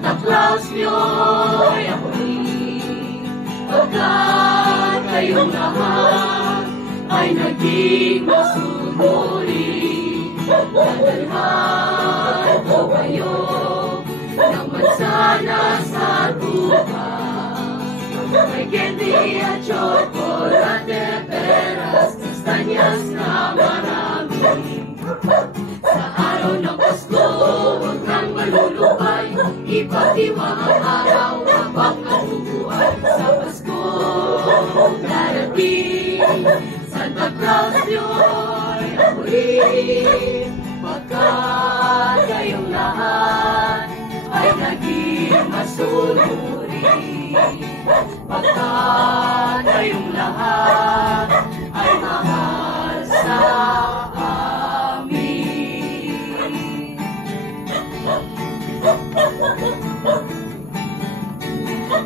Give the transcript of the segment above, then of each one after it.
Santa Claus niyo'y ako'y pagkat kayong lahat ay naging masusuri. Dadalhan ko kayo ng mansana sa bukas. May candy at chocolate, peras, kastanyas na marami. Sa araw ng Pasko, huwag kang malulupay, ipagdiwang ang araw habang nabubuhay. Sa Pasko darating, Santa Claus niyo'y ako'y pagkat kayong lahat ay naging masusuri. Pagkat kayong lahat ay mahal sa amin.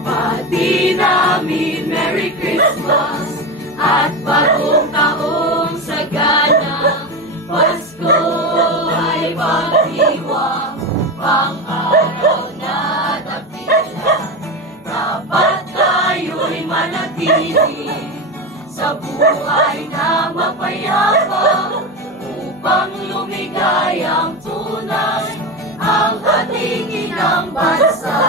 Pati namin Merry Christmas at bagong taong sagana. Pasko ay pagdiwang, pang-araw na dakila. Dapat tayo'y manatili sa buhay na mapayapa upang lumigay ang tunay ang ating inang bansa.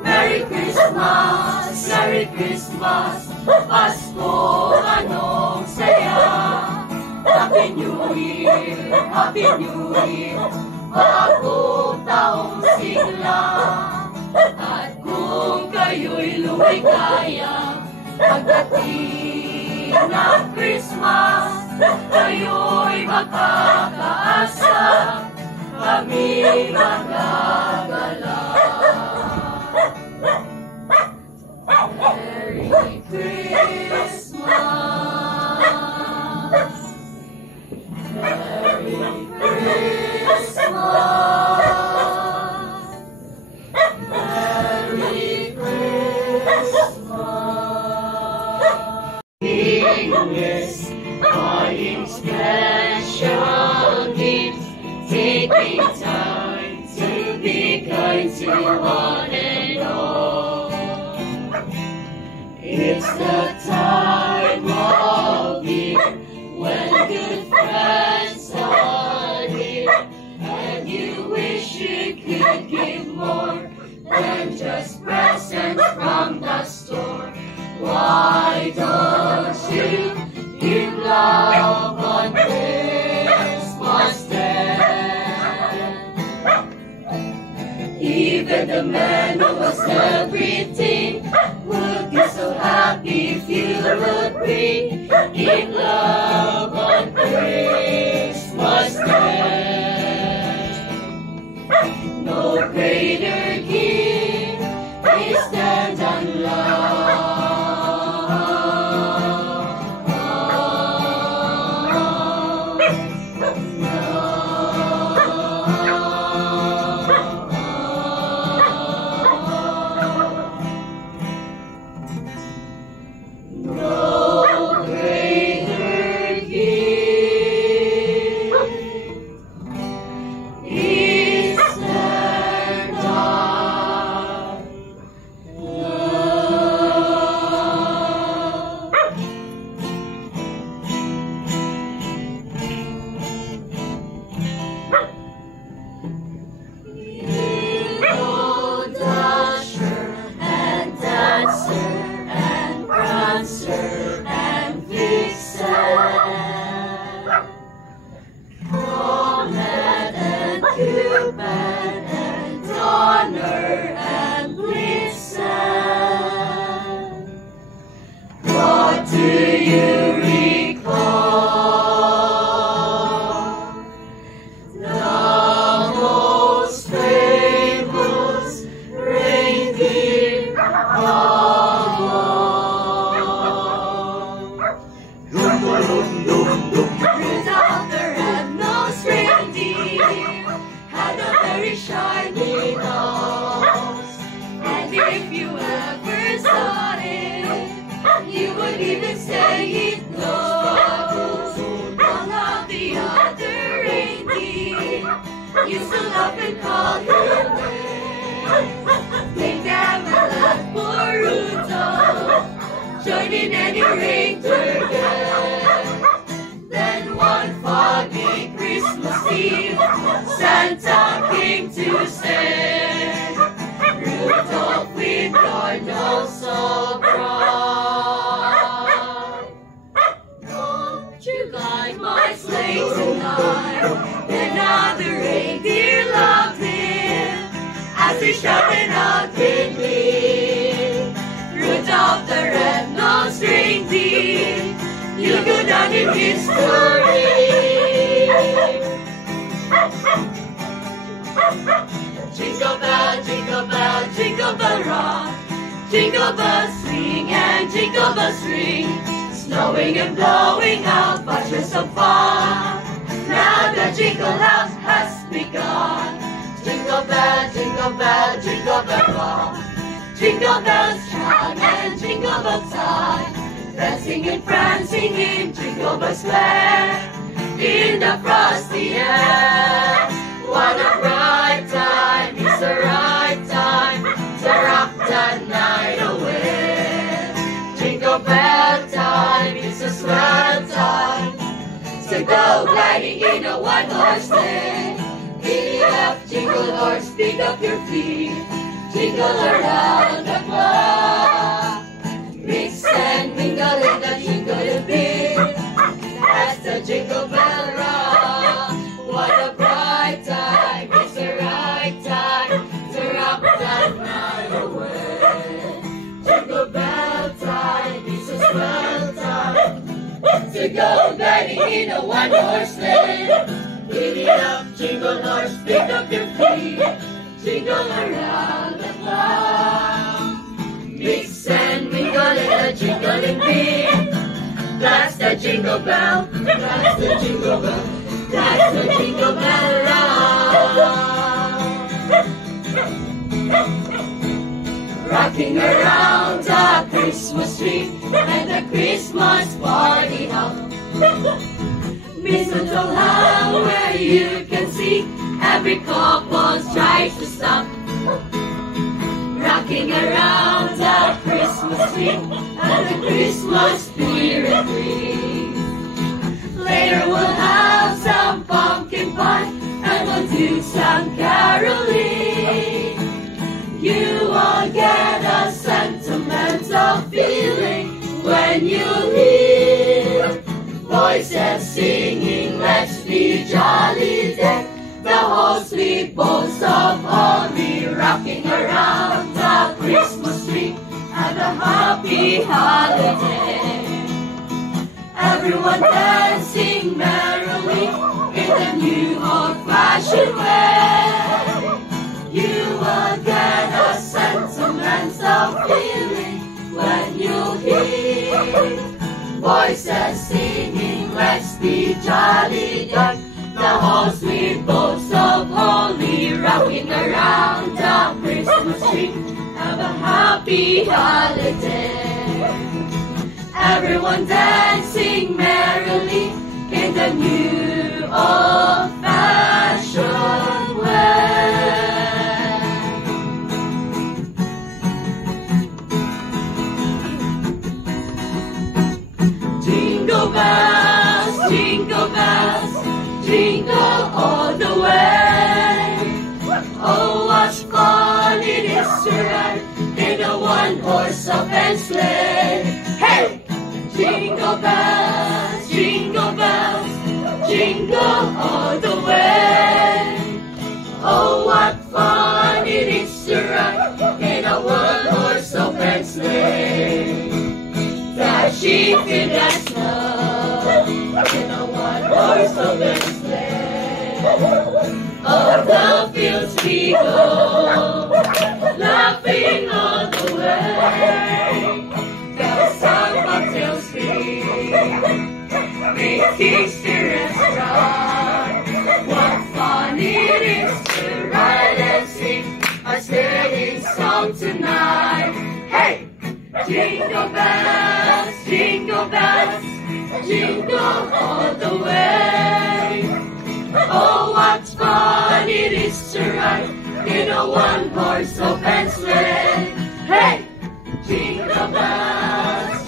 Merry Christmas, Merry Christmas, Pasko, anong saya. Happy New Year, Happy New Year, bagong taong sigla. At kung kayo'y lumigaya, pagdating ng Christmas, kayo'y makakaasa, kami magagalak. Merry Christmas, Merry Christmas, Merry Christmas. Is buying special gifts, taking time to be kind to one and all. It's the time of year when good friends are here, and you wish you could give more than just presents from the store. Why don't you give love on Christmas Day? Even the man who was everything would be so happy if you would bring him love on Christmas Day. No greater gift is than love. Used to love and call him name. Take them a lot for Rudolph, join in any reindeer game. Then one foggy Christmas Eve, Santa came to say, Rudolph, with your nose so bright, won't you guide my sleigh tonight? Another reindeer loved him as he shouted out in glee, Rudolph the red-nosed reindeer, you'll go down in history. Jingle bell, jingle bell, jingle bell rock, jingle bells swing and jingle bells ring, snowing and blowing out bunches of fun. Now the jingle house has begun. Jingle bell, jingle bell, jingle bell rock, jingle bells chime and jingle bells time, dancing and prancing in Jingle Bell Square, in the frosty air. What a bright time, it's the right time to rock the night away. Jingle bell time, it's a swell time to go gliding in a one-horse sleigh. Giddy up, jingle horse, pick up your feet, jingle around the clock. Mix and mingle in the jingle beat, that's the Jingle Bell Rock. What a bright time, it's the right time to rock that night away. Jingle bell time, it's a swell time to go gliding in a one-horse sleigh. Giddy up, jingle horse, pick up your feet, jingle around the clock. Mix and mingle in a jingling beat, that's the Jingle Bell, that's the Jingle Bell, that's the Jingle Bell Rock. Rocking around the Christmas tree and the Christmas party hop. Mistletoe hung where you can see every couple tries to stop. Rocking around the Christmas tree and the Christmas spirit breeze. Later we'll have some pumpkin pie and we'll do some caroling. You will get a sentimental feeling when you hear voices singing, let's be jolly, deck the whole sweet balls of holly, rocking around the Christmas tree and a happy holiday. Everyone dancing merrily in the new old-fashioned way. You will get a sentimental feeling when you hear voices singing, let's be jolly, deck the whole sweet balls of holly, rocking around the Christmas tree. Have a happy holiday. Everyone dancing merrily in the new old-fashioned way. Jingle bells, jingle bells, jingle all the way. Oh, what fun it is to ride in a one-horse open sleigh. Hey! Jingle bells, jingle bells, jingle all the way. Oh, what fun it is to ride in a one-horse open sleigh. Dashing through the snow in a one-horse open sleigh. All the fields we go, laughing all the way. Bells on bobtail swing, making spirits run. What fun it is to ride and sing a sleighing song tonight. Hey! Jingle bells, jingle bells, jingle all the way. Oh, what fun it is to ride in in a one-horse open sleigh. Hey! Jingle bells,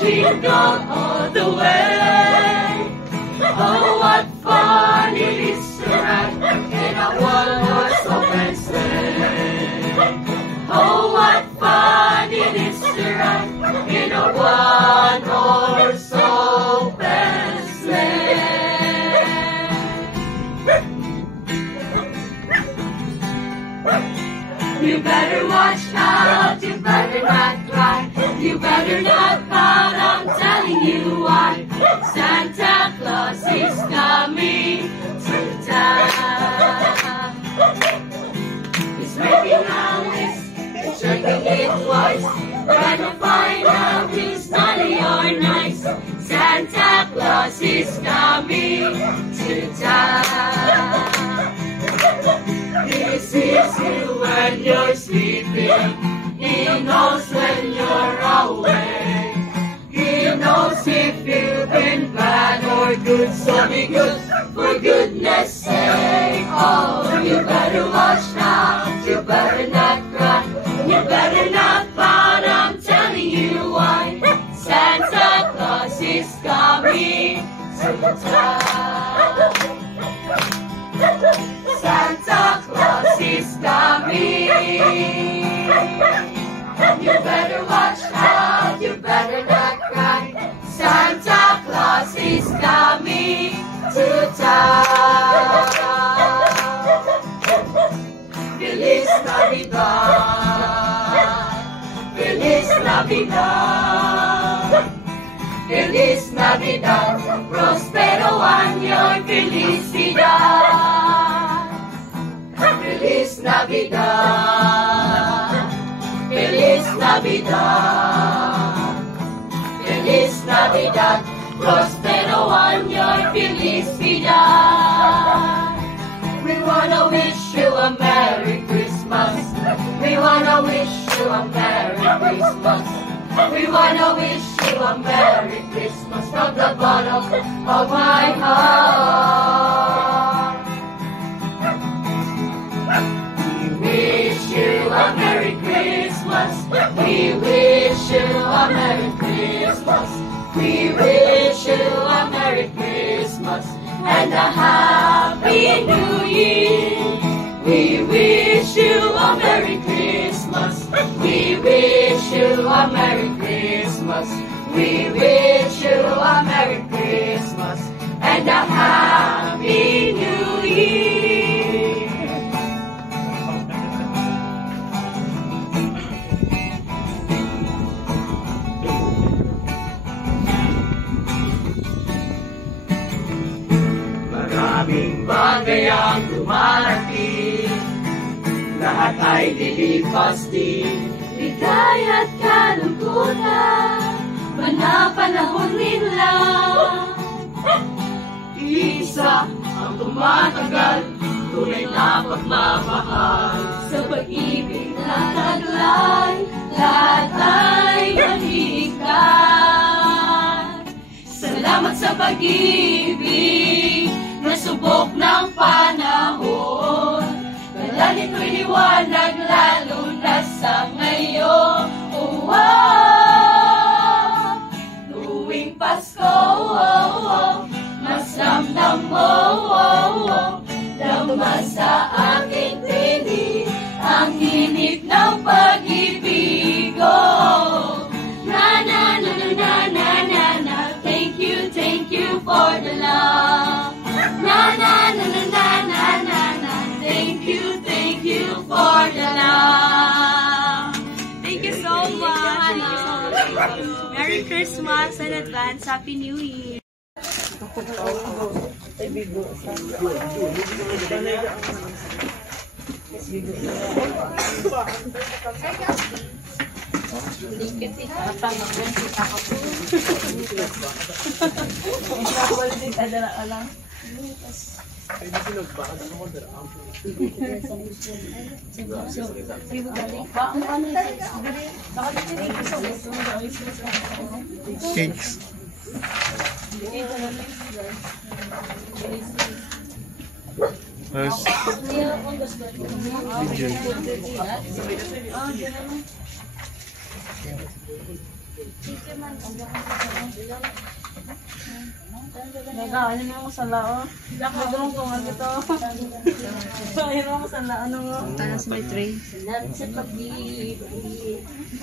jingle all the way. Oh, what fun it is to ride in a one-horse open sleigh. Oh, what fun it is to ride in a one-horse open sleigh. You better watch out, you better not cry, you better not pout, I'm telling you why. Santa Claus is coming to town. He's making a list, he's checking it twice, trying to find out who's naughty or nice. Santa Claus is coming to town. He sees you when you're sleeping, he knows when you're awake. He knows if you've been bad or good, so be good for goodness sake. Oh, you better watch out, you better not cry, you better not pout, I'm telling you why. Santa Claus is coming to town. Santa Claus is coming. You better watch out, you better not cry. Santa Claus is coming to town. Feliz Navidad, Feliz Navidad, Feliz Navidad, prospero año y felicidad. Feliz Navidad, Feliz Navidad, Feliz Navidad, prospero año y felicidad. We wanna wish you a Merry Christmas. We wanna wish you a Merry Christmas. We wanna wish you a Merry Christmas from the bottom of my heart. We wish you a Merry Christmas. We wish you a Merry Christmas. We wish you a Merry Christmas and a Happy New Year. We wish you a Merry Christmas. We wish you a Merry Christmas. We wish you a Merry Christmas and a Happy New Year. Maraming bagay ang dumarating, lahat ay lilipas din. Ligaya at kalungkutan, panapanahon din lang. Isa ang tumatagal, tunay na pagmamahal. Sa pag-ibig na taglay, lahat ay balikan. Salamat sa pag-ibig, nasubok ng panahon. Kaya nito'y liwanag lalo na sa ngayon. Oh, oh, tuwing Pasko, oh, oh, mas ramdam mo, oh, oh, dama sa aking tinig ang init ng pag-ibig, oh. Na na na na na na na na, thank you for the love. Na na na na na na na na, thank you for the love. Thank you so much. Merry Christmas in advance. Happy New Year. Cakes. Tapos, video. Mega, ano mo ako sa lao? Nagulong ko nga ito. Ano mo sa lao mo? Ano sa may tray? Salamat sa pag-ibig.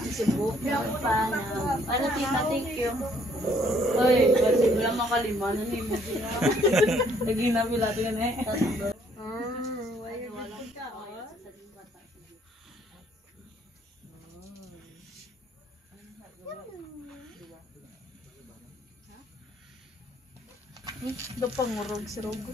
Isubok pa na. Ano, tita, thank you. Uy, kasi wala makalima. Ano ni mo? Lagi na pila ito yan eh. Ito pangurog si Rogo.